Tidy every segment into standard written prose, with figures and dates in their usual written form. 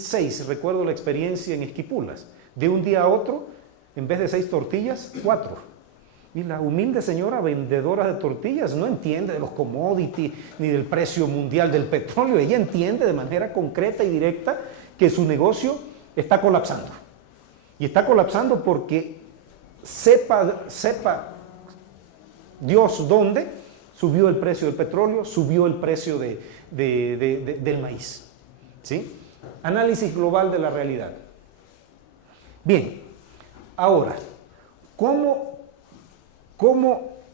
2006 recuerdo la experiencia en Esquipulas. De un día a otro, en vez de 6 tortillas, 4. Y la humilde señora vendedora de tortillas no entiende de los commodities ni del precio mundial del petróleo. Ella entiende de manera concreta y directa que su negocio está colapsando. Y está colapsando porque sepa Dios dónde subió el precio del petróleo, subió el precio del maíz. ¿Sí? Análisis global de la realidad. Bien, ahora, ¿cómo,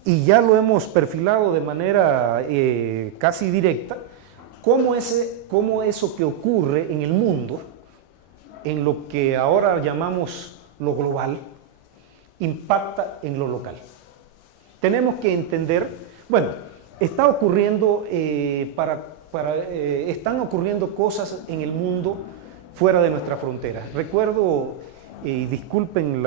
y ya lo hemos perfilado de manera casi directa, cómo eso que ocurre en el mundo, en lo que ahora llamamos lo global, impacta en lo local? Tenemos que entender, bueno, está ocurriendo, están ocurriendo cosas en el mundo fuera de nuestras fronteras. Recuerdo, y disculpen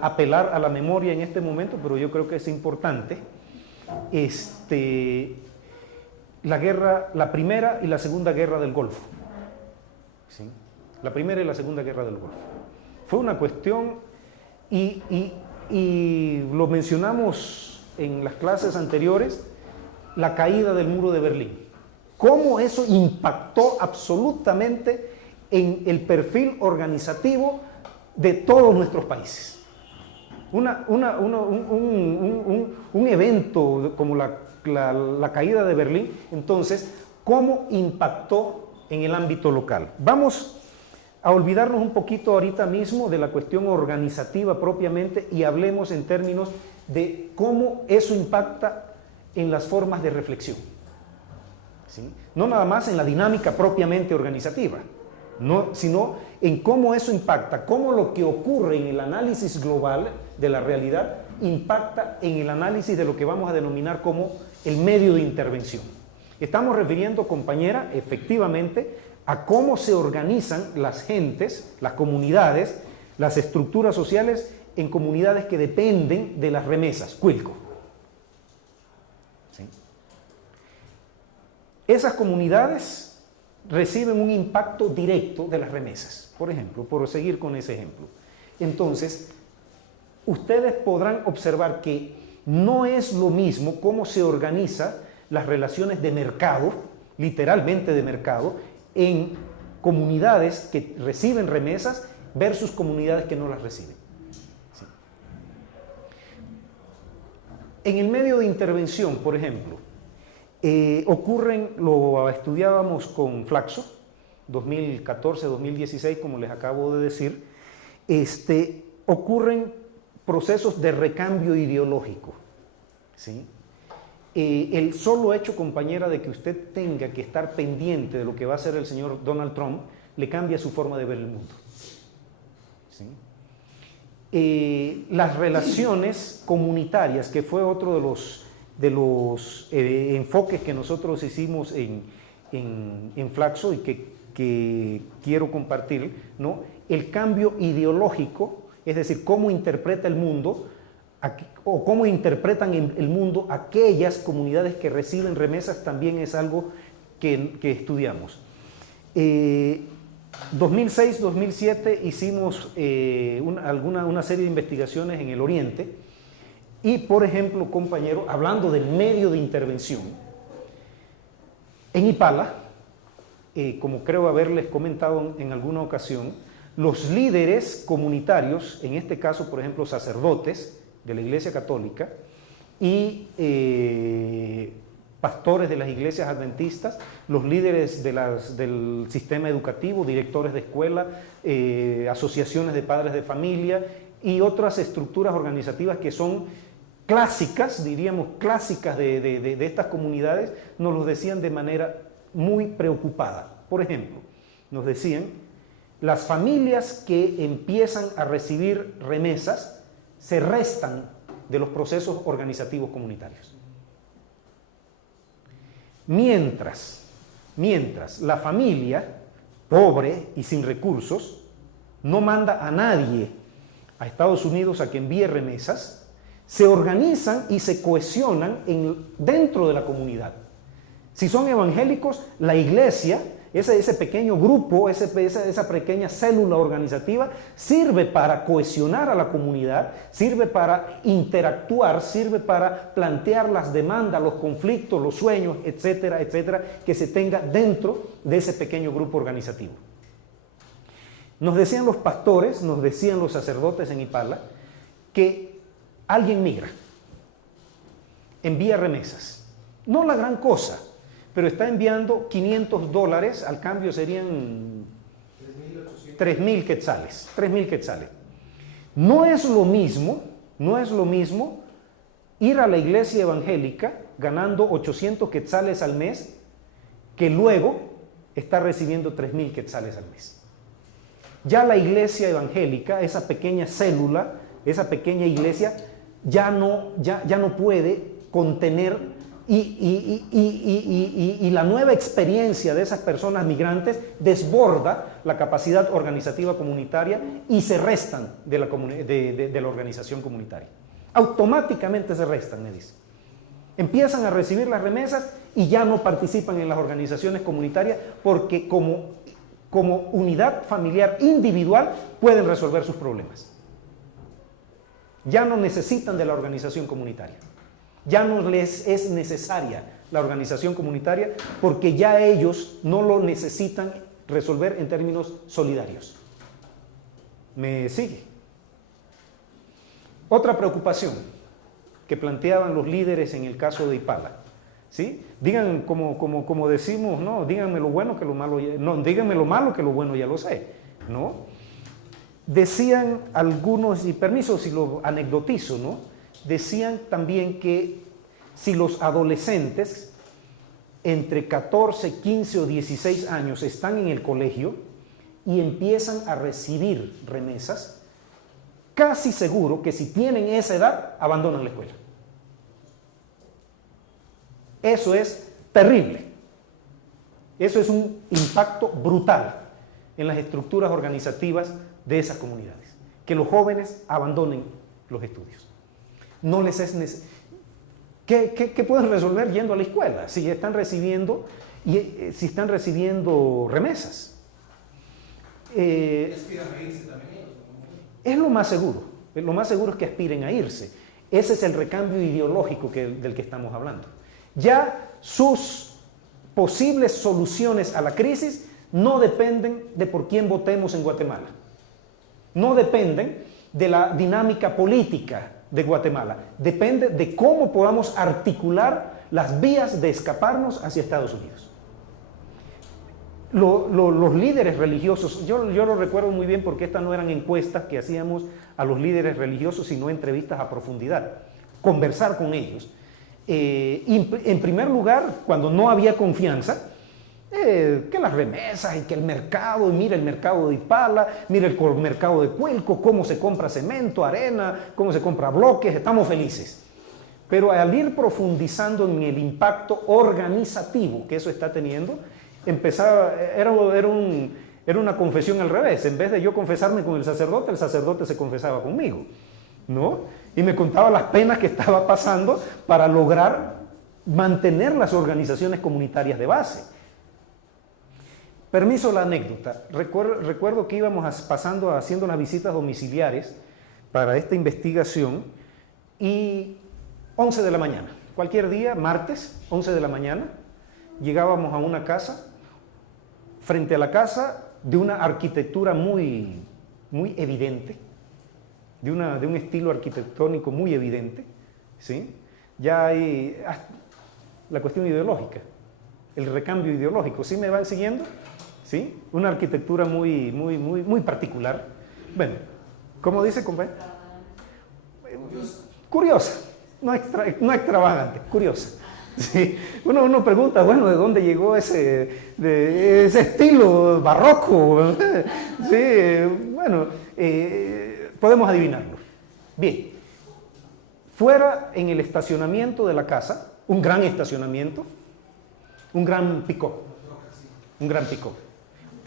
apelar a la memoria en este momento, pero yo creo que es importante, la Primera y la Segunda Guerra del Golfo. ¿Sí? La Primera y la Segunda Guerra del Golfo. Fue una cuestión, y lo mencionamos en las clases anteriores, la caída del muro de Berlín. Cómo eso impactó absolutamente en el perfil organizativo de todos nuestros países. Un evento como la caída de Berlín, entonces, ¿cómo impactó en el ámbito local? Vamos a olvidarnos un poquito ahorita mismo de la cuestión organizativa propiamente y hablemos en términos de cómo eso impacta en las formas de reflexión. ¿Sí? No nada más en la dinámica propiamente organizativa, sino en cómo eso impacta, cómo lo que ocurre en el análisis global de la realidad impacta en el análisis de lo que vamos a denominar como el medio de intervención. Estamos refiriendo, compañera, efectivamente, a cómo se organizan las gentes, las comunidades, las estructuras sociales en comunidades que dependen de las remesas, Cuilco. ¿Sí? Esas comunidades reciben un impacto directo de las remesas, por ejemplo, por seguir con ese ejemplo. Entonces, ustedes podrán observar que no es lo mismo cómo se organizan las relaciones de mercado, literalmente de mercado, en comunidades que reciben remesas versus comunidades que no las reciben. ¿Sí? En el medio de intervención, por ejemplo, lo estudiábamos con Flaxo, 2014-2016, como les acabo de decir, ocurren procesos de recambio ideológico. ¿Sí? El solo hecho, compañera, de que usted tenga que estar pendiente de lo que va a hacer el señor Donald Trump, le cambia su forma de ver el mundo. ¿Sí? Las relaciones comunitarias, que fue otro de los enfoques que nosotros hicimos en Flaxo y que quiero compartir, ¿no? El cambio ideológico, es decir, cómo interpreta el mundo, o cómo interpretan el mundo aquellas comunidades que reciben remesas, también es algo que estudiamos. 2006-2007 hicimos una serie de investigaciones en el Oriente y, por ejemplo, compañero, hablando del medio de intervención, en Ipala, como creo haberles comentado en alguna ocasión, los líderes comunitarios, en este caso, por ejemplo, sacerdotes de la Iglesia Católica y pastores de las iglesias adventistas, los líderes del sistema educativo, directores de escuela, asociaciones de padres de familia y otras estructuras organizativas que son clásicas, diríamos clásicas de estas comunidades, nos lo decían de manera muy preocupada. Por ejemplo, nos decían, las familias que empiezan a recibir remesas se restan de los procesos organizativos comunitarios. Mientras la familia, pobre y sin recursos, no manda a nadie a Estados Unidos a que envíe remesas, se organizan y se cohesionan dentro de la comunidad. Si son evangélicos, la iglesia ese pequeño grupo, esa pequeña célula organizativa sirve para cohesionar a la comunidad, sirve para interactuar, sirve para plantear las demandas, los conflictos, los sueños, etcétera, etcétera, que se tenga dentro de ese pequeño grupo organizativo. Nos decían los pastores, nos decían los sacerdotes en Ipala, que alguien migra, envía remesas. No la gran cosa, pero está enviando $500, al cambio serían 3.000 quetzales. 3.000 quetzales. No es lo mismo ir a la iglesia evangélica ganando 800 quetzales al mes que luego estar recibiendo 3.000 quetzales al mes. Ya la iglesia evangélica, esa pequeña célula, esa pequeña iglesia, ya no puede contener y la nueva experiencia de esas personas migrantes desborda la capacidad organizativa comunitaria y se restan de la organización comunitaria. Automáticamente se restan, me dice. Empiezan a recibir las remesas y ya no participan en las organizaciones comunitarias porque como unidad familiar individual pueden resolver sus problemas. Ya no necesitan de la organización comunitaria. Ya no les es necesaria la organización comunitaria porque ya ellos no lo necesitan resolver en términos solidarios. ¿Me sigue? Otra preocupación que planteaban los líderes en el caso de Ipala, ¿sí? Digan, como decimos, no, díganme lo bueno que lo malo, no, díganme lo malo que lo bueno ya lo sé, ¿no? Decían algunos, y permiso si lo anecdotizo, ¿no? Decían también que si los adolescentes entre 14, 15 o 16 años están en el colegio y empiezan a recibir remesas, casi seguro que si tienen esa edad, abandonan la escuela. Eso es terrible. Eso es un impacto brutal en las estructuras organizativas de esas comunidades. Que los jóvenes abandonen los estudios. No les es necesario. ¿Qué pueden resolver yendo a la escuela? Si están recibiendo remesas. Aspiran a irse también ellos. Es lo más seguro. Lo más seguro es que aspiren a irse. Ese es el recambio ideológico del que estamos hablando. Ya sus posibles soluciones a la crisis no dependen de por quién votemos en Guatemala. No dependen de la dinámica política de Guatemala. Depende de cómo podamos articular las vías de escaparnos hacia Estados Unidos. Los líderes religiosos, yo lo recuerdo muy bien porque estas no eran encuestas que hacíamos a los líderes religiosos, sino entrevistas a profundidad, conversar con ellos. En primer lugar, cuando no había confianza, que las remesas y que el mercado, y mira el mercado de Ipala, mira el mercado de Cuelco, cómo se compra cemento, arena, cómo se compra bloques, estamos felices. Pero al ir profundizando en el impacto organizativo que eso está teniendo, era una confesión al revés. En vez de yo confesarme con el sacerdote se confesaba conmigo, ¿no? Y me contaba las penas que estaba pasando para lograr mantener las organizaciones comunitarias de base. Permiso la anécdota. Recuerdo que íbamos haciendo unas visitas domiciliares para esta investigación y 11 de la mañana, cualquier día, martes, 11 de la mañana, llegábamos a una casa, frente a la casa de una arquitectura muy, muy evidente, de un estilo arquitectónico muy evidente, ¿sí? Ya hay la cuestión ideológica, el recambio ideológico, ¿sí me van siguiendo? ¿Sí? Una arquitectura muy, muy, muy, muy particular. Bueno, ¿cómo dice, compañero? Curiosa, no extravagante, curiosa. Sí. Uno pregunta, bueno, ¿de dónde llegó ese estilo barroco? Sí, bueno, podemos adivinarlo. Bien, fuera en el estacionamiento de la casa, un gran estacionamiento, un gran pick-up.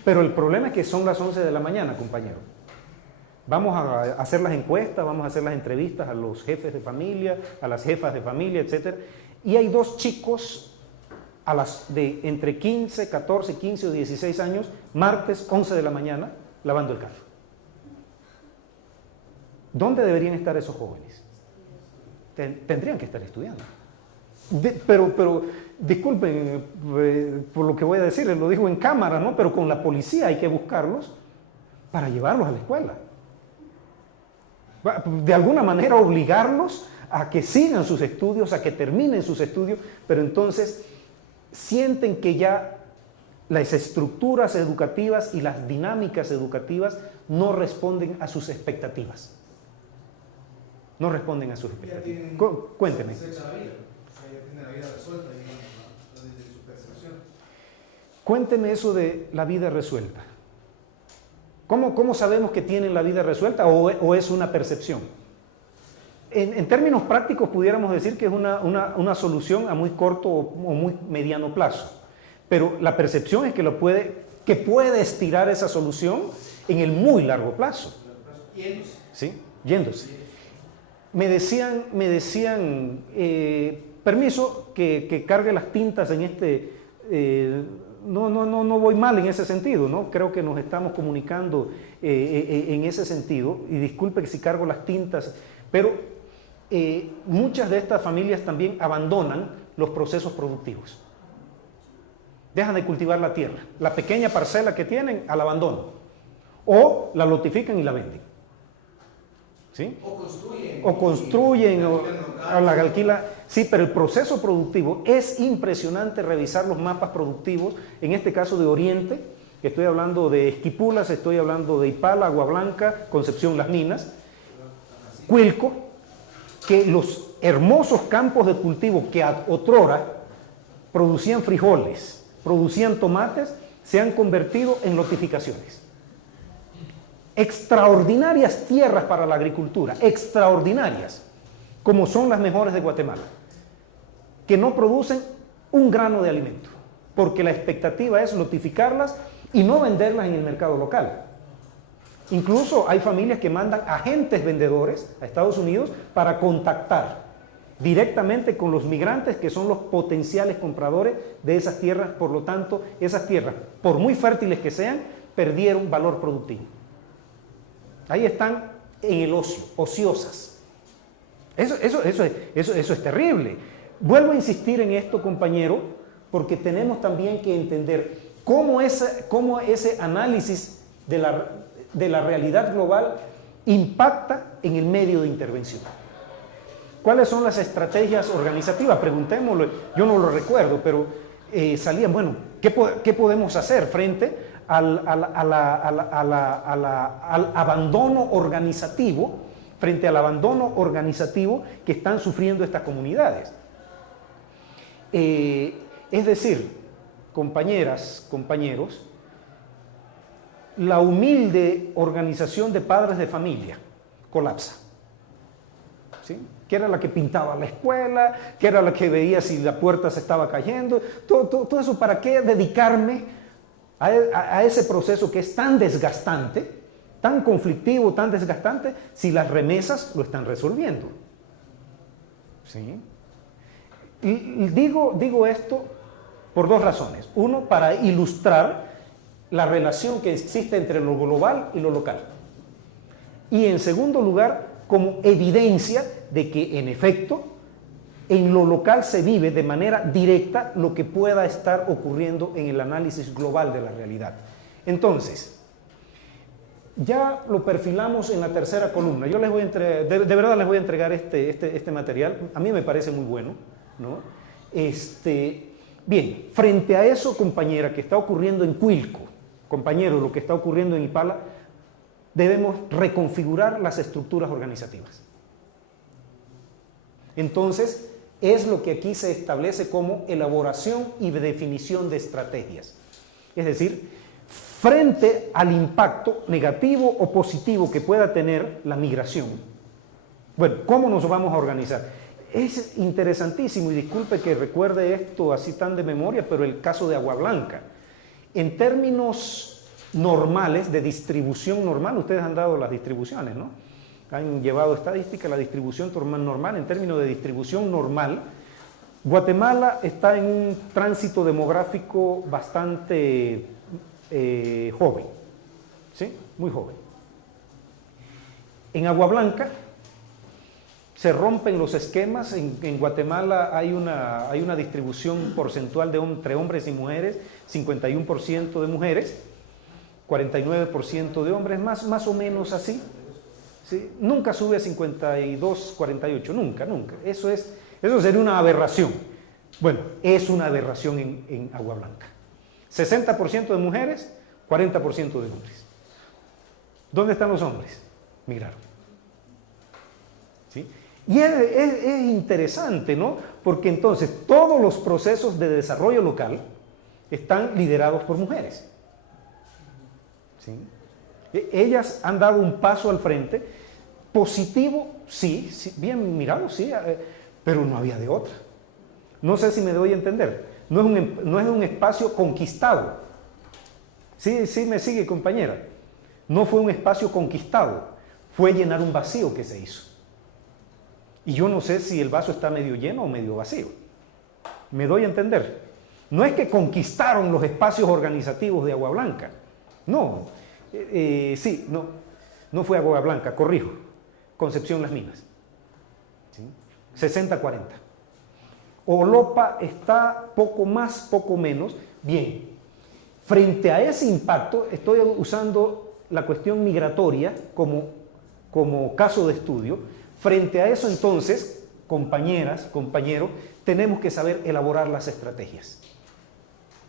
Pero el problema es que son las 11 de la mañana, compañero. Vamos a hacer las encuestas, vamos a hacer las entrevistas a los jefes de familia, a las jefas de familia, etc. Y hay dos chicos de entre 15, 14, 15 o 16 años, martes 11 de la mañana, lavando el carro. ¿Dónde deberían estar esos jóvenes? Tendrían que estar estudiando. Pero disculpen por lo que voy a decir, lo digo en cámara, ¿no? Pero con la policía hay que buscarlos para llevarlos a la escuela. De alguna manera obligarlos a que sigan sus estudios, a que terminen sus estudios, pero entonces sienten que ya las estructuras educativas y las dinámicas educativas no responden a sus expectativas. No responden a sus expectativas. Cuénteme. Cuénteme eso de la vida resuelta. ¿Cómo sabemos que tienen la vida resuelta o es una percepción? En términos prácticos pudiéramos decir que es una solución a muy corto o muy mediano plazo. Pero la percepción es que puede estirar esa solución en el muy largo plazo. Yéndose. ¿Sí? Yéndose. Me decían permiso que cargue las tintas en este... No voy mal en ese sentido, ¿no? Creo que nos estamos comunicando en ese sentido, y disculpe si cargo las tintas, pero muchas de estas familias también abandonan los procesos productivos. Dejan de cultivar la tierra, la pequeña parcela que tienen al abandono, o la lotifican y la venden. ¿Sí? O construyen, o la alquila. Sí, pero el proceso productivo es impresionante. Revisar los mapas productivos, en este caso de Oriente, estoy hablando de Esquipulas, estoy hablando de Ipala, Agua Blanca, Concepción, Las Minas, Cuilco, que los hermosos campos de cultivo que otrora producían frijoles, producían tomates, se han convertido en lotificaciones. Extraordinarias tierras para la agricultura, extraordinarias, como son las mejores de Guatemala, que no producen un grano de alimento, porque la expectativa es lotificarlas y no venderlas en el mercado local. Incluso hay familias que mandan agentes vendedores a Estados Unidos para contactar directamente con los migrantes, que son los potenciales compradores de esas tierras. Por lo tanto, esas tierras, por muy fértiles que sean, perdieron valor productivo. Ahí están en el ocio, ociosas. Eso es terrible. Vuelvo a insistir en esto, compañero, porque tenemos también que entender cómo ese análisis de la realidad global impacta en el medio de intervención. ¿Cuáles son las estrategias organizativas? Preguntémoslo, yo no lo recuerdo, pero salían, bueno, ¿qué podemos hacer frente al abandono organizativo, frente al abandono organizativo que están sufriendo estas comunidades? Es decir, compañeras, compañeros, la humilde organización de padres de familia colapsa, ¿sí? Que era la que pintaba la escuela, que era la que veía si la puerta se estaba cayendo, todo eso. ¿Para qué dedicarme a ese proceso que es tan desgastante, tan conflictivo, tan desgastante, si las remesas lo están resolviendo? ¿Sí? Y digo esto por dos razones. Uno, para ilustrar la relación que existe entre lo global y lo local. Y en segundo lugar, como evidencia de que, en efecto, en lo local se vive de manera directa lo que pueda estar ocurriendo en el análisis global de la realidad. Entonces, ya lo perfilamos en la tercera columna. Yo les voy a entregar, de verdad les voy a entregar este material. A mí me parece muy bueno, ¿no? Bien, frente a eso, compañera, que está ocurriendo en Cuilco, compañero, lo que está ocurriendo en Ipala, debemos reconfigurar las estructuras organizativas. Entonces, es lo que aquí se establece como elaboración y definición de estrategias. Es decir, frente al impacto negativo o positivo que pueda tener la migración, bueno, ¿cómo nos vamos a organizar? Es interesantísimo, y disculpe que recuerde esto así tan de memoria, pero el caso de Agua Blanca. En términos normales, de distribución normal, ustedes han dado las distribuciones, ¿no? Han llevado estadística, la distribución normal, en términos de distribución normal, Guatemala está en un tránsito demográfico bastante joven, ¿sí? Muy joven. En Agua Blanca se rompen los esquemas. En Guatemala hay una distribución porcentual entre hombres y mujeres, 51% de mujeres, 49% de hombres, más o menos así. ¿Sí? Nunca sube a 52, 48, nunca. Eso sería una aberración. Bueno, es una aberración en Agua Blanca. 60% de mujeres, 40% de hombres. ¿Dónde están los hombres? Migraron. ¿Sí? Y es interesante, ¿no? Porque entonces todos los procesos de desarrollo local están liderados por mujeres. ¿Sí? Ellas han dado un paso al frente, positivo, sí, bien mirado, sí, pero no había de otra. No sé si me doy a entender. No es un espacio conquistado. Sí, me sigue, compañera. No fue un espacio conquistado, fue llenar un vacío que se hizo. Y yo no sé si el vaso está medio lleno o medio vacío. ¿Me doy a entender? No es que conquistaron los espacios organizativos de Agua Blanca. No. No fue Agua Blanca, corrijo. Concepción Las Minas. ¿Sí? 60-40. Olopa está poco más, poco menos. Bien, frente a ese impacto, estoy usando la cuestión migratoria como caso de estudio. Frente a eso, entonces, compañeras, compañeros, tenemos que saber elaborar las estrategias.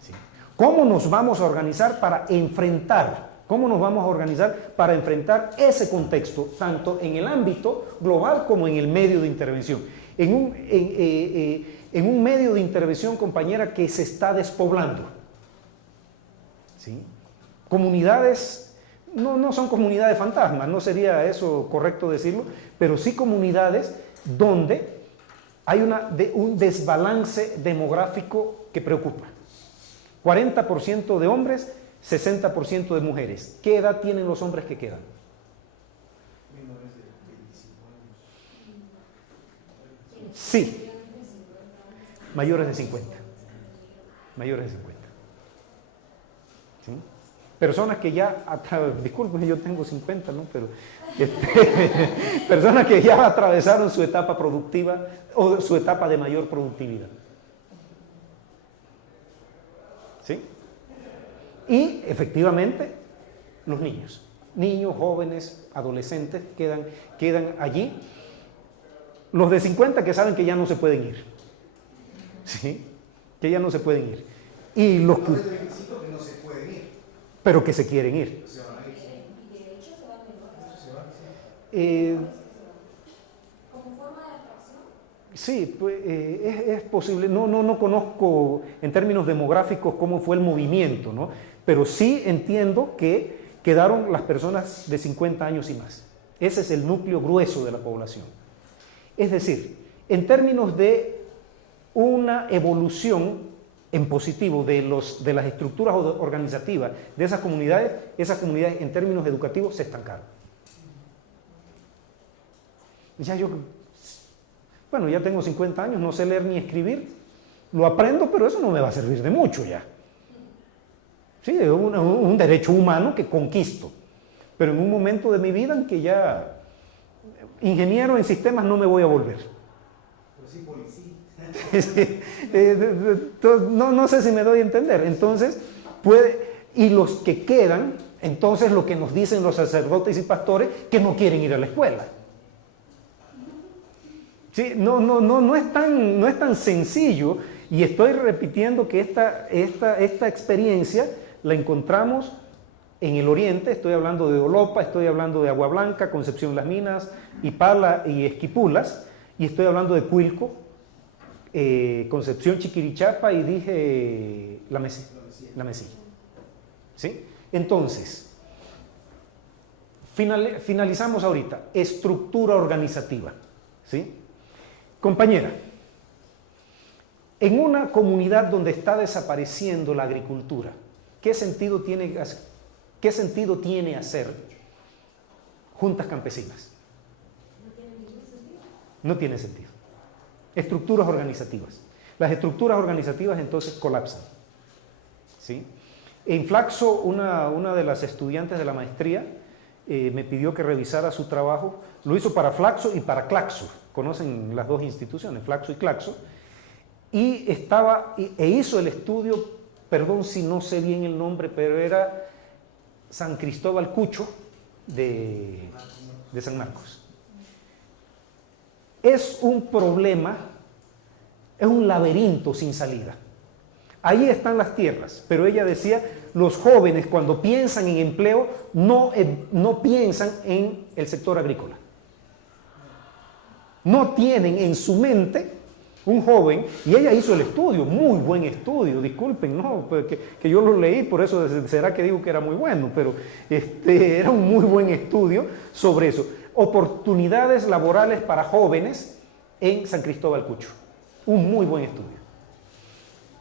¿Sí? ¿Cómo nos vamos a organizar para enfrentar? ¿Cómo nos vamos a organizar para enfrentar ese contexto, tanto en el ámbito global como en el medio de intervención? En un medio de intervención, compañera, que se está despoblando. ¿Sí? Comunidades, no son comunidades fantasmas, no sería eso correcto decirlo, pero sí comunidades donde hay un desbalance demográfico que preocupa. 40% de hombres, 60% de mujeres. ¿Qué edad tienen los hombres que quedan? Menores de 25 años. Sí. Mayores de 50. Mayores de 50. ¿Sí? Personas que ya, disculpen, yo tengo 50, ¿no? Pero personas que ya atravesaron su etapa productiva o su etapa de mayor productividad. ¿Sí? Y efectivamente, los niños, jóvenes, adolescentes, quedan allí. Los de 50 que saben que ya no se pueden ir. ¿Sí? Que ya no se pueden ir. Y los que... Los de 25 que no se pueden ir. Pero que se quieren ir. Se van a ir. Y de hecho se van a ir. Se van. ¿Como forma de atracción? Sí, pues, es posible. No conozco en términos demográficos cómo fue el movimiento, ¿no? Pero sí entiendo que quedaron las personas de 50 años y más. Ese es el núcleo grueso de la población. Es decir, en términos de una evolución en positivo de las estructuras organizativas de esas comunidades en términos educativos se estancaron. Ya tengo 50 años, no sé leer ni escribir, lo aprendo, pero eso no me va a servir de mucho ya. Sí, es un derecho humano que conquisto, pero en un momento de mi vida en que ya ingeniero en sistemas no me voy a volver. Pero sí, policía. Sí, no sé si me doy a entender. Entonces, y los que quedan, entonces lo que nos dicen los sacerdotes y pastores, que no quieren ir a la escuela. Sí, no es tan sencillo, y estoy repitiendo que esta experiencia la encontramos en el oriente. Estoy hablando de Olopa, estoy hablando de Agua Blanca, Concepción Las Minas, Ipala y Esquipulas, y estoy hablando de Cuilco, Concepción Chiquirichapa y dije La Mesilla. ¿Sí? Entonces, finalizamos ahorita, estructura organizativa. ¿Sí? Compañera, en una comunidad donde está desapareciendo la agricultura, ¿qué sentido tiene hacer juntas campesinas? No tiene sentido. Estructuras organizativas. las estructuras organizativas entonces colapsan. ¿Sí? En Flaxo, una de las estudiantes de la maestría me pidió que revisara su trabajo. Lo hizo para Flaxo y para Claxo. Conocen las dos instituciones, Flaxo y Claxo. Y hizo el estudio, perdón si no sé bien el nombre, pero era San Cristóbal Cucho de San Marcos. Es un problema, es un laberinto sin salida. Ahí están las tierras, pero ella decía, los jóvenes cuando piensan en empleo no piensan en el sector agrícola. No tienen en su mente un joven, y ella hizo el estudio, muy buen estudio, disculpen, no, que yo lo leí, por eso será que digo que era muy bueno, pero era un muy buen estudio sobre eso. Oportunidades laborales para jóvenes en San Cristóbal Cucho. Un muy buen estudio.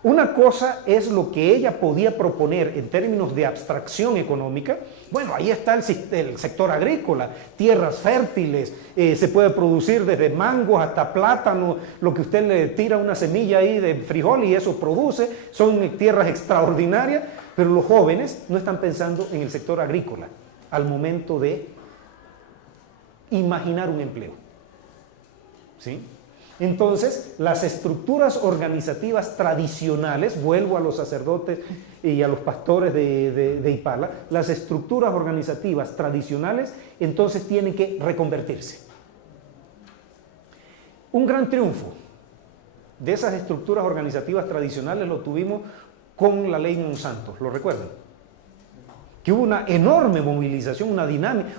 Una cosa es lo que ella podía proponer en términos de abstracción económica. Bueno, ahí está el sector agrícola, tierras fértiles, se puede producir desde mangos hasta plátano, lo que usted le tira una semilla ahí de frijol y eso produce, son tierras extraordinarias, pero los jóvenes no están pensando en el sector agrícola al momento de imaginar un empleo. ¿Sí? Entonces, las estructuras organizativas tradicionales, vuelvo a los sacerdotes y a los pastores de Ipala, las estructuras organizativas tradicionales entonces tienen que reconvertirse. Un gran triunfo de esas estructuras organizativas tradicionales lo tuvimos con la ley Monsanto, ¿lo recuerdan? Que hubo una enorme movilización,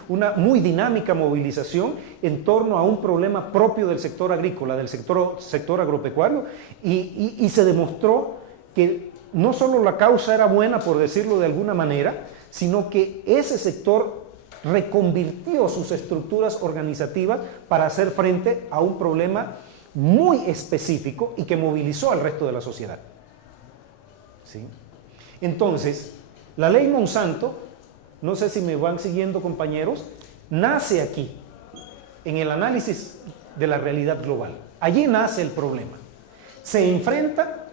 una muy dinámica movilización en torno a un problema propio del sector agrícola, del sector agropecuario, y se demostró que no solo la causa era buena, por decirlo de alguna manera, sino que ese sector reconvirtió sus estructuras organizativas para hacer frente a un problema muy específico y que movilizó al resto de la sociedad. ¿Sí? Entonces, la ley Monsanto, no sé si me van siguiendo compañeros, nace aquí, en el análisis de la realidad global. Allí nace el problema. Se enfrenta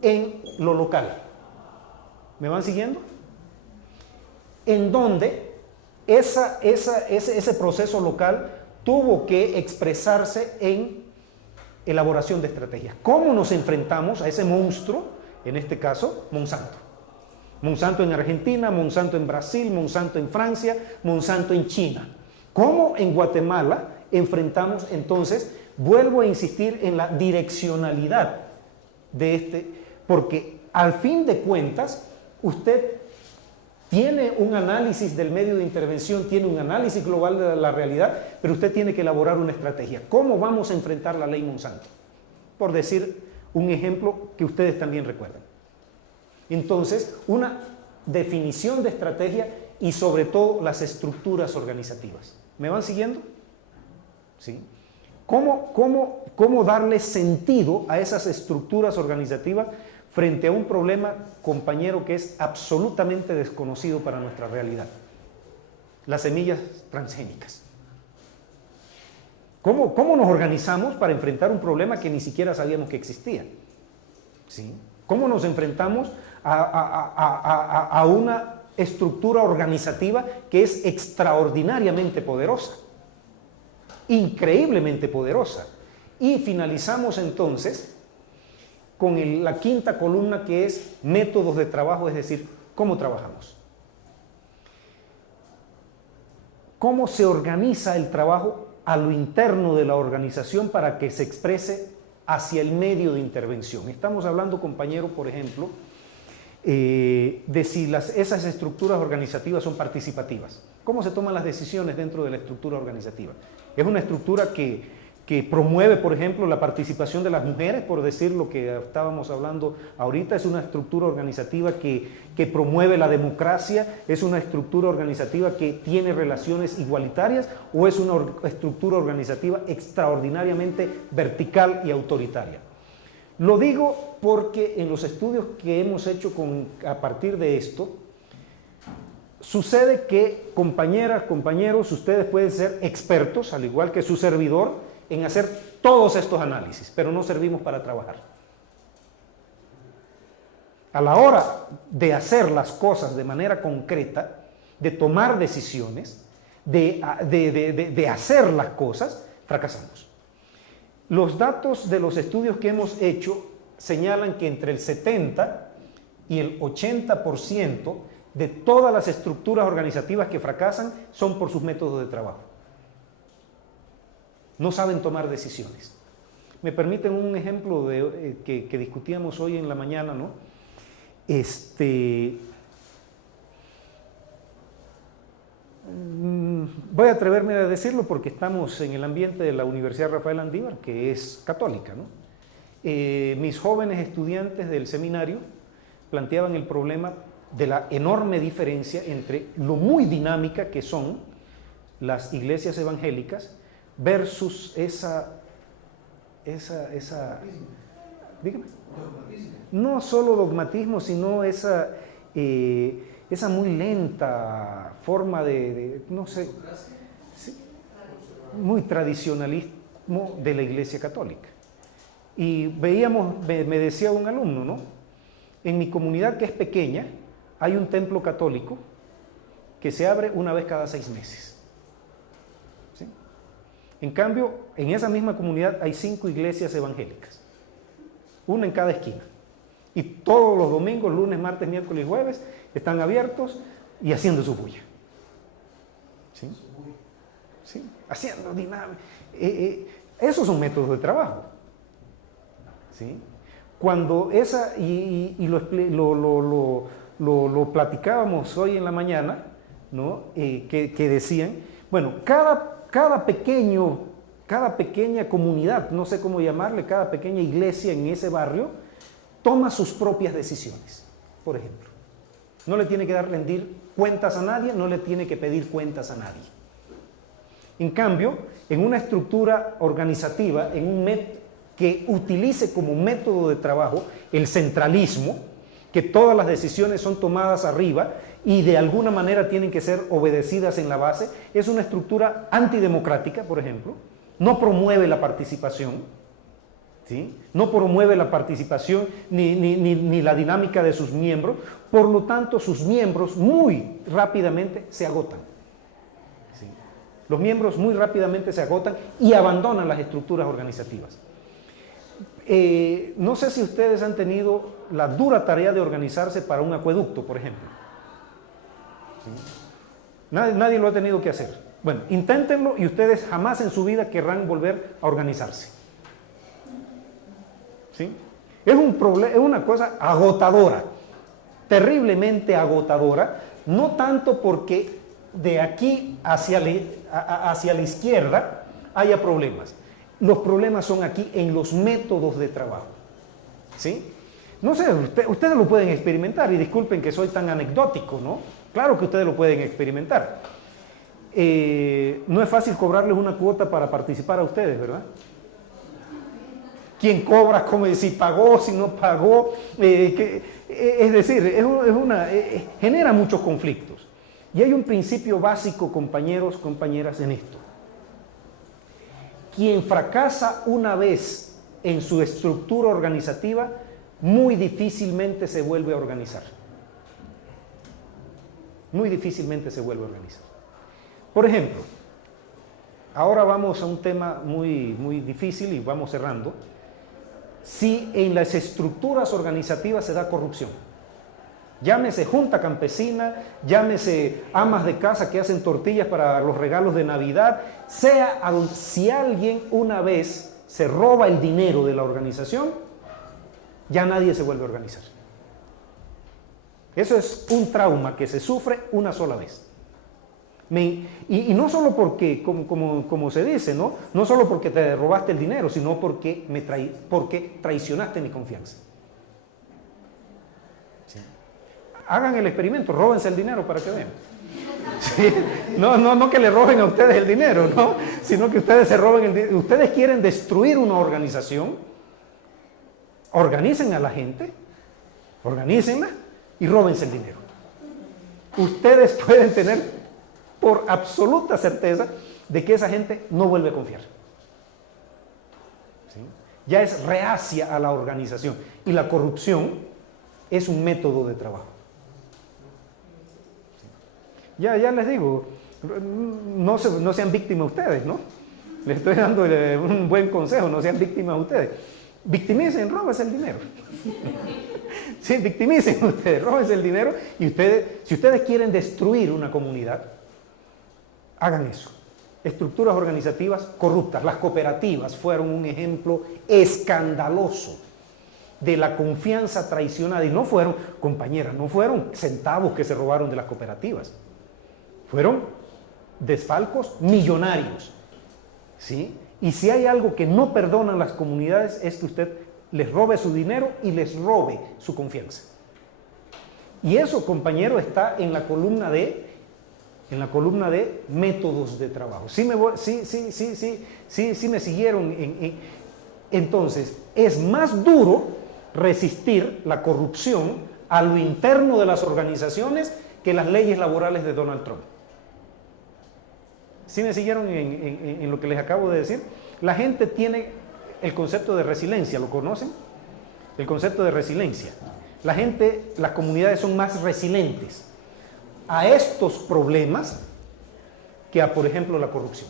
en lo local. ¿Me van siguiendo? En donde ese proceso local tuvo que expresarse en elaboración de estrategias. ¿Cómo nos enfrentamos a ese monstruo, en este caso, Monsanto? Monsanto en Argentina, Monsanto en Brasil, Monsanto en Francia, Monsanto en China. ¿Cómo en Guatemala enfrentamos entonces? Vuelvo a insistir en la direccionalidad de porque al fin de cuentas usted tiene un análisis del medio de intervención, tiene un análisis global de la realidad, pero usted tiene que elaborar una estrategia. ¿Cómo vamos a enfrentar la ley Monsanto? Por decir un ejemplo que ustedes también recuerdan. Entonces, una definición de estrategia y sobre todo las estructuras organizativas. ¿Me van siguiendo? ¿Sí? ¿Cómo darle sentido a esas estructuras organizativas frente a un problema, compañero, que es absolutamente desconocido para nuestra realidad? Las semillas transgénicas. ¿Cómo nos organizamos para enfrentar un problema que ni siquiera sabíamos que existía? ¿Sí? ¿Cómo nos enfrentamos a una estructura organizativa que es extraordinariamente poderosa? Increíblemente poderosa. Y finalizamos entonces con la quinta columna, que es métodos de trabajo, es decir, ¿cómo trabajamos? ¿Cómo se organiza el trabajo a lo interno de la organización para que se exprese hacia el medio de intervención? Estamos hablando, compañero, por ejemplo, de si esas estructuras organizativas son participativas. ¿Cómo se toman las decisiones dentro de la estructura organizativa? Es una estructura que promueve, por ejemplo, la participación de las mujeres, por decir lo que estábamos hablando ahorita. Es una estructura organizativa que promueve la democracia, es una estructura organizativa que tiene relaciones igualitarias, o es una estructura organizativa extraordinariamente vertical y autoritaria. Lo digo porque en los estudios que hemos hecho a partir de esto, sucede que, compañeras, compañeros, ustedes pueden ser expertos, al igual que su servidor, en hacer todos estos análisis, pero no servimos para trabajar. A la hora de hacer las cosas de manera concreta, de tomar decisiones, de hacer las cosas, fracasamos. Los datos de los estudios que hemos hecho señalan que entre el 70 y el 80% de todas las estructuras organizativas que fracasan son por sus métodos de trabajo. No saben tomar decisiones. Me permiten un ejemplo que discutíamos hoy en la mañana, ¿no? Voy a atreverme a decirlo porque estamos en el ambiente de la Universidad Rafael Andívar, que es católica, ¿no? Mis jóvenes estudiantes del seminario planteaban el problema de la enorme diferencia entre lo muy dinámica que son las iglesias evangélicas versus dígame, no solo dogmatismo, sino esa muy lenta forma no sé, muy tradicionalismo de la Iglesia Católica. Y veíamos, me decía un alumno, ¿no? En mi comunidad, que es pequeña, hay un templo católico que se abre una vez cada 6 meses. ¿Sí? En cambio, en esa misma comunidad hay 5 iglesias evangélicas, una en cada esquina. Y todos los domingos, lunes, martes, miércoles y jueves, están abiertos y haciendo su bulla. ¿Sí? ¿Sí? Haciendo dinámica. Esos son métodos de trabajo. ¿Sí? Cuando lo platicábamos hoy en la mañana, ¿no? Que decían, bueno, cada pequeña comunidad, no sé cómo llamarle, cada pequeña iglesia en ese barrio, toma sus propias decisiones, por ejemplo. No le tiene que rendir cuentas a nadie, no le tiene que pedir cuentas a nadie. En cambio, en una estructura organizativa, que utilice como método de trabajo el centralismo, que todas las decisiones son tomadas arriba y de alguna manera tienen que ser obedecidas en la base, es una estructura antidemocrática, por ejemplo, no promueve la participación, ¿sí? No promueve la participación ni la dinámica de sus miembros, por lo tanto sus miembros muy rápidamente se agotan. ¿Sí? Los miembros muy rápidamente se agotan y abandonan las estructuras organizativas. No sé si ustedes han tenido la dura tarea de organizarse para un acueducto, por ejemplo. ¿Sí? Nadie lo ha tenido que hacer. Bueno, inténtenlo y ustedes jamás en su vida querrán volver a organizarse. ¿Sí? Es una cosa agotadora, terriblemente agotadora, no tanto porque de aquí hacia la izquierda haya problemas. Los problemas son aquí en los métodos de trabajo. ¿Sí? No sé, ustedes lo pueden experimentar, y disculpen que soy tan anecdótico, ¿no? Claro que ustedes lo pueden experimentar. No es fácil cobrarles una cuota para participar a ustedes, ¿verdad? ¿Quién cobra? Como si pagó, si no pagó. Es decir, genera muchos conflictos. Y hay un principio básico, compañeros, compañeras, en esto. Quien fracasa una vez en su estructura organizativa, muy difícilmente se vuelve a organizar. Muy difícilmente se vuelve a organizar. Por ejemplo, ahora vamos a un tema muy, muy difícil y vamos cerrando. Si en las estructuras organizativas se da corrupción, llámese junta campesina, llámese amas de casa que hacen tortillas para los regalos de Navidad, si alguien una vez se roba el dinero de la organización, ya nadie se vuelve a organizar. Eso es un trauma que se sufre una sola vez. Y no solo porque, como se dice, no solo porque te robaste el dinero, sino porque traicionaste mi confianza. ¿Sí? Hagan el experimento, róbense el dinero para que vean. ¿Sí? No que le roben a ustedes el dinero, ¿no? Sino que ustedes se roben el dinero. Ustedes quieren destruir una organización, organicen a la gente, organícenla y róbense el dinero. Ustedes pueden tener por absoluta certeza de que esa gente no vuelve a confiar. ¿sí? Ya es reacia a la organización. Y la corrupción es un método de trabajo. ¿Sí? Ya les digo, no sean víctimas ustedes, ¿no? Les estoy dando un buen consejo, no sean víctimas ustedes. Victimicen, róbense el dinero. Sí, victimicen ustedes, róbense el dinero y si ustedes quieren destruir una comunidad, hagan eso. Estructuras organizativas corruptas. Las cooperativas fueron un ejemplo escandaloso de la confianza traicionada. Y no fueron, compañeras, no fueron centavos que se robaron de las cooperativas. Fueron desfalcos millonarios. ¿Sí? Y si hay algo que no perdonan las comunidades es que usted les robe su dinero y les robe su confianza. Y eso, compañero, está en la columna de métodos de trabajo. Sí me siguieron. Entonces, es más duro resistir la corrupción a lo interno de las organizaciones que las leyes laborales de Donald Trump. ¿Sí me siguieron en lo que les acabo de decir? La gente tiene el concepto de resiliencia, ¿lo conocen? El concepto de resiliencia. Las comunidades son más resilientes a estos problemas que a, por ejemplo, la corrupción.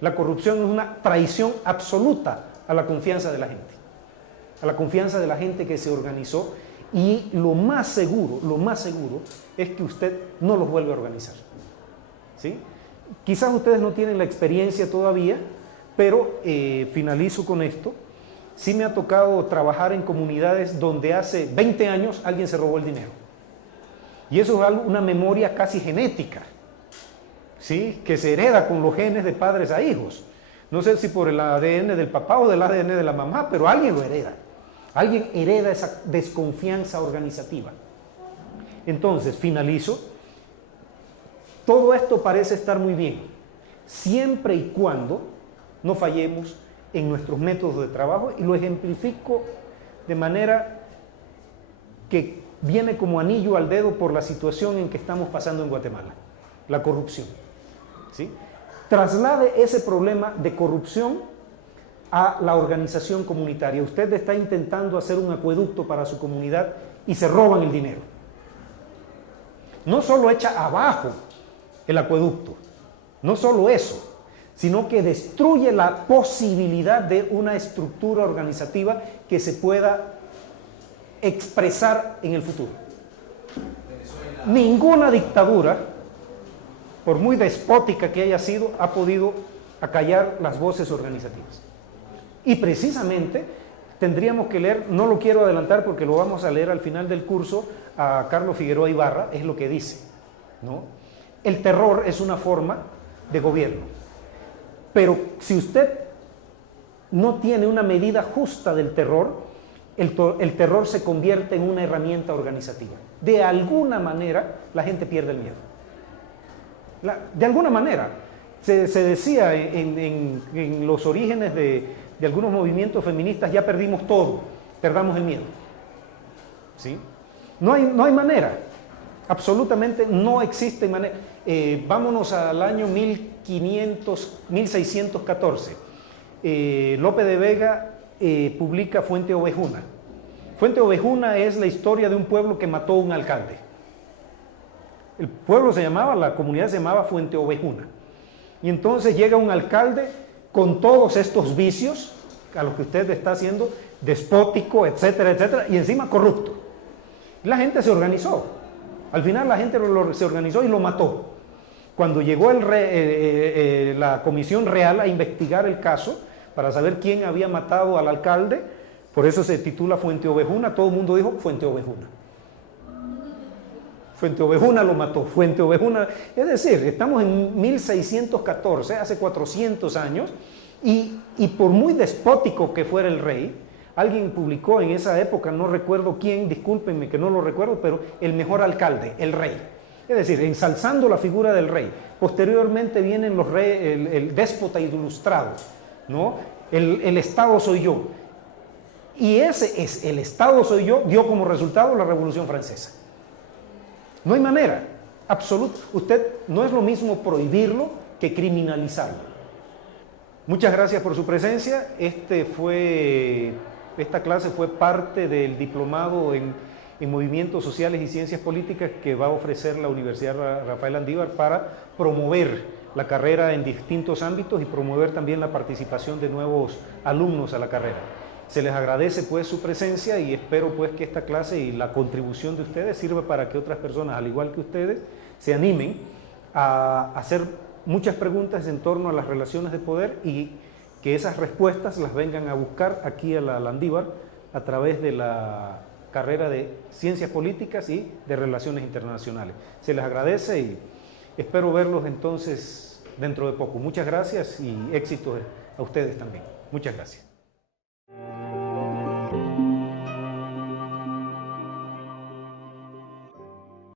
La corrupción es una traición absoluta a la confianza de la gente, a la confianza de la gente que se organizó, y lo más seguro es que usted no los vuelve a organizar. ¿Sí? Quizás ustedes no tienen la experiencia todavía, pero finalizo con esto. Sí me ha tocado trabajar en comunidades donde hace 20 años alguien se robó el dinero. Y eso es una memoria casi genética, ¿sí? Que se hereda con los genes de padres a hijos. No sé si por el ADN del papá o del ADN de la mamá, pero alguien lo hereda. Alguien hereda esa desconfianza organizativa. Entonces, finalizo. Todo esto parece estar muy bien, siempre y cuando no fallemos en nuestros métodos de trabajo, y lo ejemplifico de manera que viene como anillo al dedo por la situación en que estamos pasando en Guatemala, la corrupción. ¿Sí? Traslade ese problema de corrupción a la organización comunitaria. Usted está intentando hacer un acueducto para su comunidad y se roban el dinero. No solo echa abajo el acueducto, no solo eso, sino que destruye la posibilidad de una estructura organizativa que se pueda expresar en el futuro. Ninguna dictadura, por muy despótica que haya sido, ha podido acallar las voces organizativas. Y precisamente tendríamos que leer, no lo quiero adelantar porque lo vamos a leer al final del curso, a Carlos Figueroa Ibarra, es lo que dice, ¿no? El terror es una forma de gobierno, pero si usted no tiene una medida justa del terror, el terror se convierte en una herramienta organizativa. De alguna manera la gente pierde el miedo. De alguna manera. Se decía en los orígenes de algunos movimientos feministas, ya perdimos todo, perdamos el miedo. ¿Sí? No hay manera. Absolutamente no existe manera. Vámonos al año 1614. Lope de Vega publica Fuente Ovejuna. Fuente Ovejuna es la historia de un pueblo que mató a un alcalde. El pueblo la comunidad se llamaba Fuente Ovejuna. Y entonces llega un alcalde con todos estos vicios a los que usted está haciendo, despótico, etcétera, etcétera, y encima corrupto. La gente se organizó. Al final la gente se organizó y lo mató. Cuando llegó la Comisión Real a investigar el caso para saber quién había matado al alcalde, por eso se titula Fuente Ovejuna, todo el mundo dijo Fuente Ovejuna. Fuente Ovejuna lo mató, Fuente Ovejuna. Es decir, estamos en 1614, hace 400 años, y por muy despótico que fuera el rey, alguien publicó en esa época, no recuerdo quién, discúlpenme que no lo recuerdo, pero el mejor alcalde, el rey. Es decir, ensalzando la figura del rey. Posteriormente vienen los reyes, el déspota ilustrado, ¿no? El Estado soy yo. Y ese es el Estado soy yo, dio como resultado la Revolución Francesa. No hay manera, absoluta. Usted no es lo mismo prohibirlo que criminalizarlo. Muchas gracias por su presencia. Esta clase fue parte del diplomado en Movimientos Sociales y Ciencias Políticas que va a ofrecer la Universidad Rafael Landívar para promover la carrera en distintos ámbitos y promover también la participación de nuevos alumnos a la carrera. Se les agradece pues su presencia y espero pues que esta clase y la contribución de ustedes sirva para que otras personas, al igual que ustedes, se animen a hacer muchas preguntas en torno a las relaciones de poder y que esas respuestas las vengan a buscar aquí a la Landívar a través de la carrera de Ciencias Políticas y de Relaciones Internacionales. Se les agradece y espero verlos entonces dentro de poco. Muchas gracias y éxitos a ustedes también. Muchas gracias.